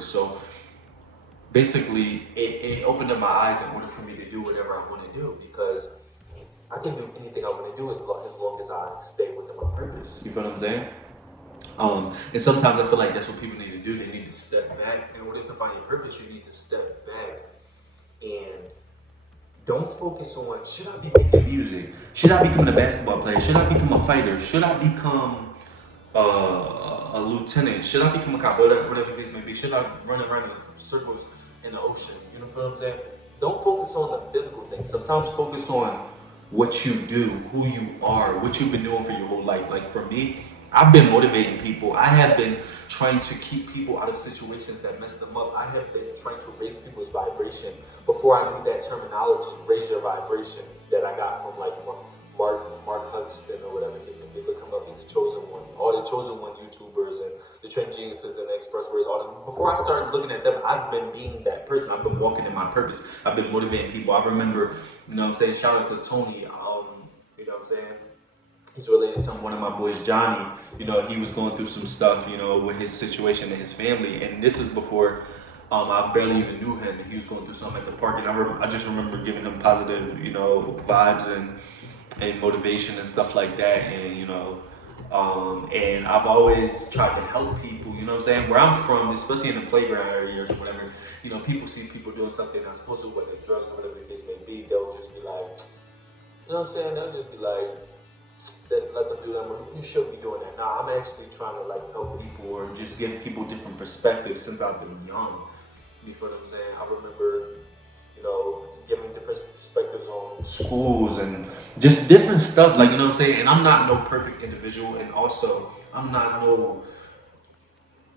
purpose. So basically, it opened up my eyes in order for me to do whatever I want to do, because I can do anything I want to do as long as I stay within my purpose. You feel what I'm saying? And sometimes I feel like that's what people need to do. They need to step back. In order to find your purpose, you need to step back and don't focus on, should I be making music? Should I become a basketball player? Should I become a fighter? Should I become a lieutenant? Should I become a cop? Whatever the case may be. Should I run around in circles in the ocean? You know what I'm saying? Don't focus on the physical things. Sometimes focus on what you do, who you are, what you've been doing for your whole life. Like for me, I've been motivating people. I have been trying to keep people out of situations that mess them up. I have been trying to raise people's vibration. Before I knew that terminology, raise your vibration, that I got from like Mark Hunston or whatever the case may be. Look him up. He's a chosen one. All the chosen one YouTubers and the Trend Geniuses and the Express Words. All them. Before I started looking at them, I've been being that person. I've been walking in my purpose. I've been motivating people. I remember, you know what I'm saying, shout out to Tony. You know what I'm saying? He's related to one of my boys, Johnny. You know, he was going through some stuff, you know, with his situation and his family. And this is before I barely even knew him. And he was going through something at the park. And I just remember giving him positive, you know, vibes and motivation and stuff like that. And, you know, and I've always tried to help people, you know what I'm saying? Where I'm from, especially in the playground areas or whatever, you know, people see people doing something they're not supposed to, whether it's drugs or whatever the case may be, they'll just be like, you know what I'm saying? They'll just be like, let them do that. You shouldn't be doing that. Nah, I'm actually trying to like help people or just give people different perspectives since I've been young. You feel what I'm saying? I remember, you know, giving different perspectives on schools and just different stuff. Like, you know what I'm saying? And I'm not no perfect individual, and also I'm not no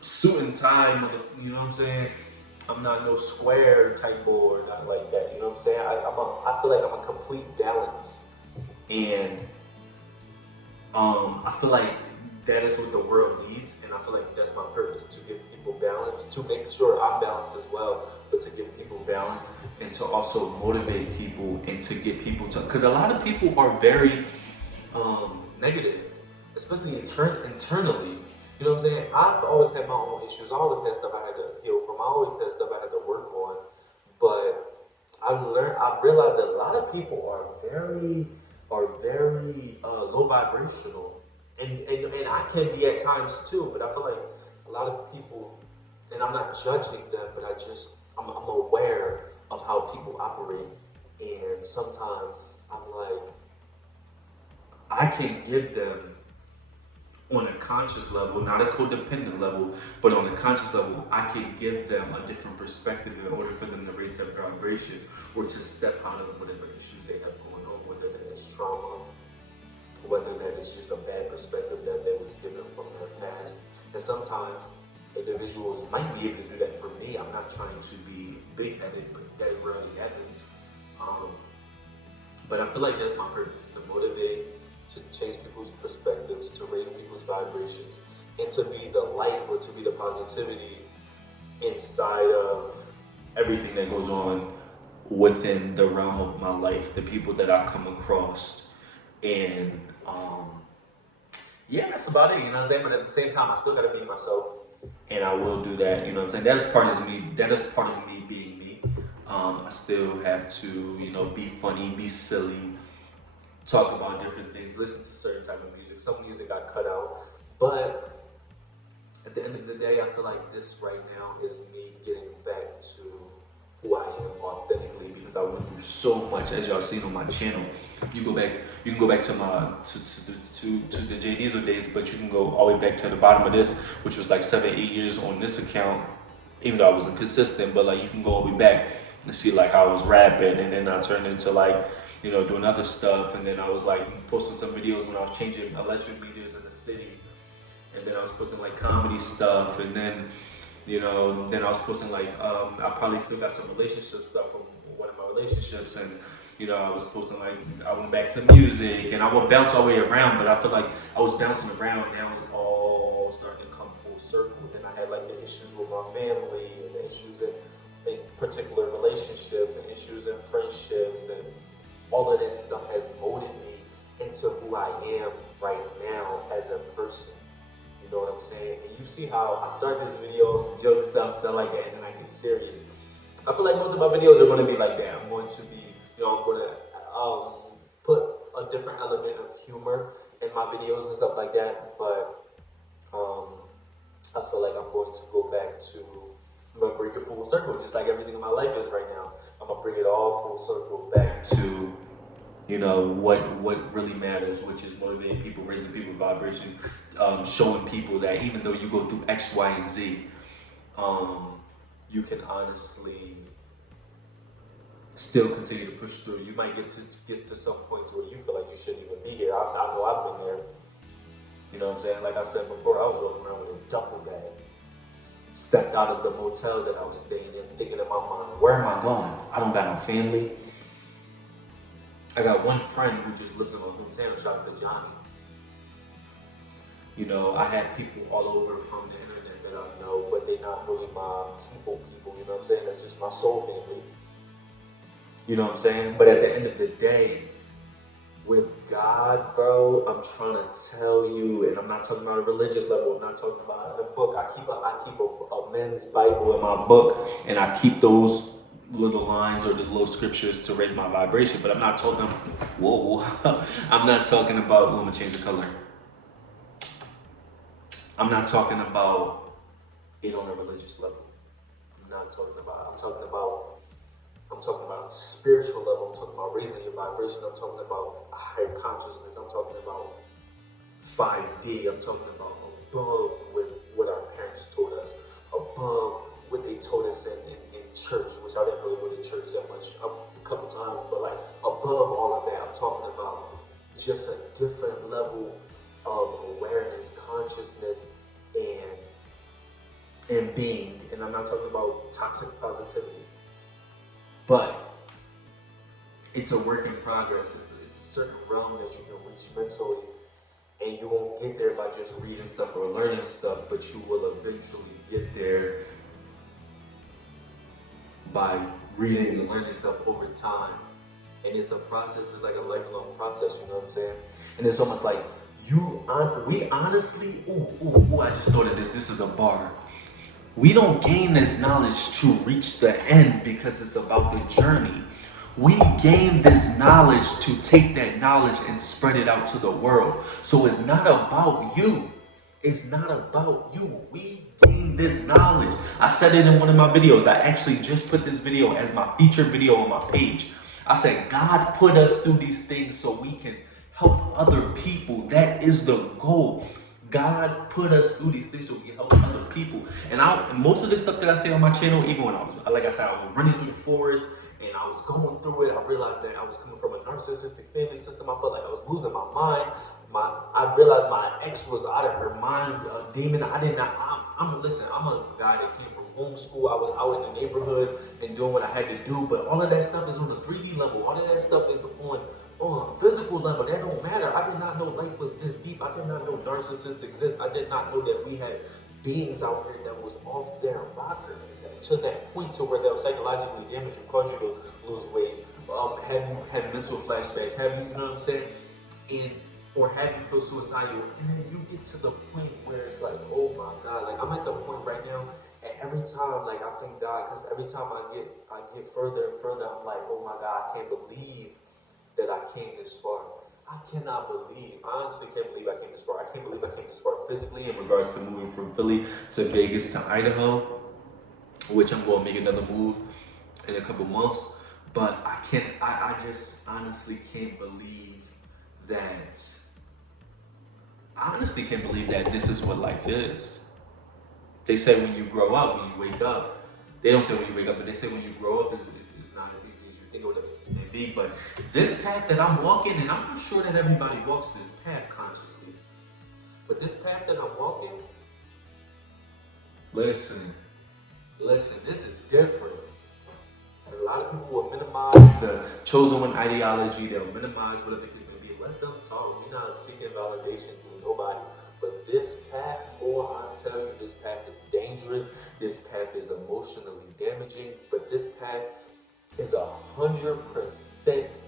suit and tie you know what I'm saying? I'm not no square type or not like that. You know what I'm saying? I feel like I'm a complete balance, and I feel like that is what the world needs, and I feel like that's my purpose, to give people balance, to make sure I'm balanced as well, but to give people balance and to also motivate people and to get people to, because a lot of people are very negative, especially internally. You know what I'm saying? I've always had my own issues. I always had stuff I had to heal from. I always had stuff I had to work on, but I've realized that a lot of people are very low vibrational, and I can be at times too. But I feel like a lot of people, and I'm not judging them, but I'm aware of how people operate, and sometimes I'm like, I can give them on a conscious level, not a codependent level, but on a conscious level, I can give them a different perspective in order for them to raise their vibration or to step out of whatever issues they have going on, whether that is trauma, whether that is just a bad perspective that they was given from their past. And sometimes individuals might be able to do that for me. I'm not trying to be big-headed, but that rarely happens. Um, but I feel like that's my purpose, to motivate, to change people's perspectives, to raise people's vibrations, and to be the light or to be the positivity inside of everything that goes on within the realm of my life, the people that I come across. And yeah, that's about it, you know what I'm saying? But at the same time, I still gotta be myself, and I will do that, you know what I'm saying? That is part of me being me. I still have to, you know, be funny, be silly, talk about different things, listen to certain type of music. Some music got cut out, but at the end of the day, I feel like this right now is me getting back to who I am authentically, because I went through so much, as y'all seen on my channel. You go back, you can go back to my to the J Diesel days, but you can go all the way back to the bottom of this, which was like 7, 8 years on this account. Even though I wasn't consistent, but like you can go all the way back and see like how I was rapping, and then I turned into like, you know, doing other stuff, and then I was like posting some videos when I was changing electric meters in the city, and then I was posting like comedy stuff, and then, you know, then I was posting like I probably still got some relationship stuff from one of my relationships, and you know, I was posting like I went back to music, and I would bounce all the way around, but I feel like I was bouncing around, and now it's all starting to come full circle. Then I had like the issues with my family and the issues in particular relationships and issues in friendships, and all of that stuff has molded me into who I am right now as a person. You You know what I'm saying? And you see how I start this video on some joke stuff like that, and then I get serious. I feel like most of my videos are going to be like that. I'm going to be, I'm going to put a different element of humor in my videos and stuff like that. But I feel like I'm going to go back to, I'm going to bring it full circle, just like everything in my life is right now. I'm going to bring it all full circle back to, what really matters, which is motivating people, raising people's vibration, showing people that even though you go through X, Y, and Z, you can honestly still continue to push through. You might get to some points where you feel like you shouldn't even be here. I know I've been there. You know what I'm saying? Like I said before, I was walking around with a duffel bag. Stepped out of the motel that I was staying in, thinking in my mind, where am I going? I don't got no family. I got one friend who just lives in my hometown, shout out to Johnny. I had people all over from the internet that I know, but they're not really my people, you know what I'm saying? That's just my soul family. You know what I'm saying? But at the end of the day, with God, bro, I'm trying to tell you, and I'm not talking about a religious level, I'm not talking about a book. I keep a men's Bible in my book, and I keep those little lines or the little scriptures to raise my vibration, but I'm not talking, I'm not talking about, I'm gonna change the color. I'm not talking about it on a religious level. I'm talking about a spiritual level. I'm talking about raising your vibration. I'm talking about higher consciousness. I'm talking about 5D. I'm talking about above with what our parents taught us, above what they told us in church, which I didn't really go to church that much, a couple times, but like above all of that, I'm talking about just a different level of awareness, consciousness, and being. And I'm not talking about toxic positivity, but it's a work in progress. It's a certain realm that you can reach mentally, and you won't get there by just reading stuff or learning stuff, but you will eventually get there by reading and learning stuff over time. And it's a process, it's like a lifelong process, you know what I'm saying? And it's almost like we honestly, I just thought of this is a bar. We don't gain this knowledge to reach the end because it's about the journey. We gain this knowledge to take that knowledge and spread it out to the world. So it's not about you. It's not about you. We gain this knowledge. I said it in one of my videos. I actually just put this video as my featured video on my page. I said, God put us through these things so we can help other people. That is the goal. God put us through these things so we can help other people. And most of the stuff that I say on my channel, even when I was, like I said, I was running through the forest and I was going through it, I realized that I was coming from a narcissistic family system. I felt like I was losing my mind. I realized my ex was out of her mind, demon. I'm a guy that came from homeschool. I was out in the neighborhood and doing what I had to do, but all of that stuff is on the 3D level. All of that stuff is on a physical level. That don't matter. I did not know life was this deep. I did not know narcissists exist. I did not know that we had beings out here that was off their rocker to that point to where they'll psychologically damage you, cause you to lose weight, have you had mental flashbacks, have you, you know what I'm saying, or have you feel suicidal, and then you get to the point where it's like, oh my God, like I'm at the point right now, and every time, like I thank God, because every time I get further and further, I'm like, oh my God, I can't believe that I came this far. I honestly can't believe I came this far. I can't believe I came this far physically in regards to moving from Philly to Vegas to Idaho, which I'm going to make another move in a couple months. But I just honestly can't believe that. I honestly can't believe that this is what life is. They say when you grow up, when you wake up, they don't say when you wake up, but they say when you grow up, it's not as easy as you think or whatever the case may be. But this path that I'm walking, and I'm not sure that everybody walks this path consciously, but this path that I'm walking, listen, this is different. And a lot of people will minimize the chosen one ideology, they'll minimize whatever the case may be. Let them talk. We're not seeking validation through nobody. But this path, boy, I tell you, this path is dangerous. This path is emotionally damaging. But this path is 100%,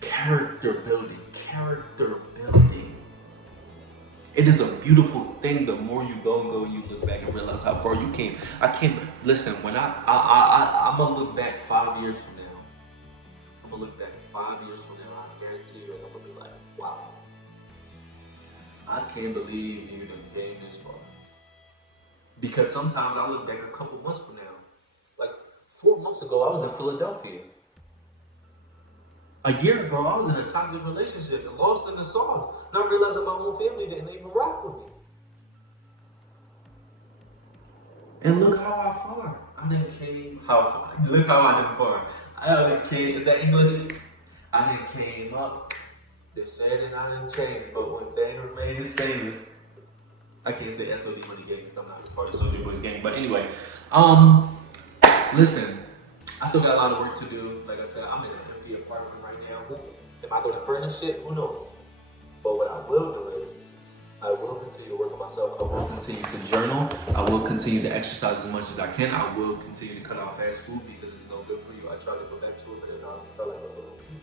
Character building. Character building. It is a beautiful thing. The more you go and go, you look back and realize how far you came. I can't listen. When I'm gonna look back 5 years from now. I'm gonna look back 5 years from now. I guarantee you, and I'm gonna be like, wow, I can't believe you done came this far. Because sometimes I look back a couple months from now. Like 4 months ago, I was in Philadelphia. A year ago, I was in a toxic relationship and lost in the sauce. Not realizing my own family didn't even rock with me. And look how I far. I done came how far. Look how I done far. I done came. Is that English? I done came up. They said that I done changed, but one thing remained the same. I can't say SOD Money Gang because I'm not part of the Soldier Boys gang. But anyway, listen, I still got a lot of work to do. Like I said, I'm in an empty apartment right now. Am I gonna furnish it? Who knows? But what I will do is I will continue to work on myself. I will continue to journal. I will continue to exercise as much as I can. I will continue to cut out fast food because it's no good for you. I tried to go back to it, but then I felt like I was a little cute.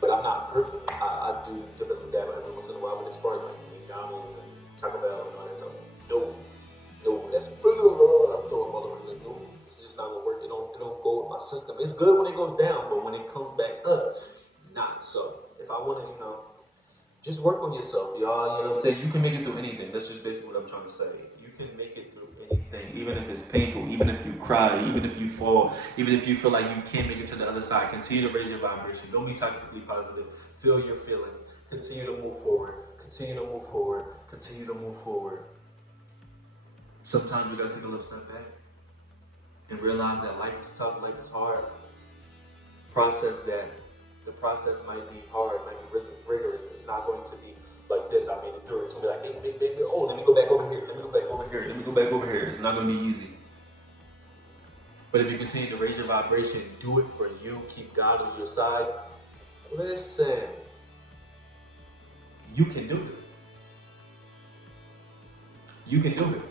But I'm not perfect. I do typically dab every once in a while, but as far as like McDonald's and Taco Bell and all that stuff, no, that's pretty low. I'm throwing all over the place. No, it's just not gonna work. It don't go with my system. It's good when it goes down, but when it comes back up, nah. So if I wanna, just work on yourself, y'all. You know what I'm saying? You can make it through anything. That's just basically what I'm trying to say. You can make it through anything, even if it's painful, even if you cry, even if you fall, even if you feel like you can't make it to the other side. Continue to raise your vibration. Don't be toxically positive. Feel your feelings. Continue to move forward. Continue to move forward. Continue to move forward. Sometimes you gotta take a little step back and realize that life is tough, life is hard. Process that. The process might be hard, might be rigorous. It's not going to be like this. I made it through. It's going to be like, oh, let me go back over here. Let me go back over here. Let me go back over here. It's not going to be easy. But if you continue to raise your vibration, do it for you. Keep God on your side. Listen, you can do it. You can do it.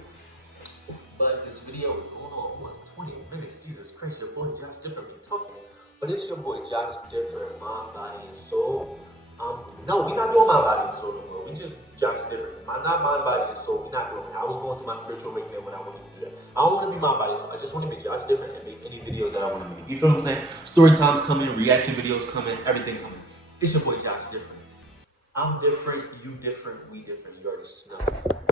But this video is going on almost 20 minutes. Jesus Christ, your boy Joshdifferent be talking. But it's your boy Joshdifferent, mind, body, and soul. No, we're not doing mind, body, and soul anymore. We just Joshdifferent. Not mind, body, and soul. We're not doing that. I was going through my spiritual awakening when I wanted to do that. I don't want to be mind, body, and soul. I just want to be Joshdifferent and make any videos that I want to make. You feel what I'm saying? Story times coming, reaction videos coming, everything coming. It's your boy Joshdifferent. I'm different, you different, we different. You already know.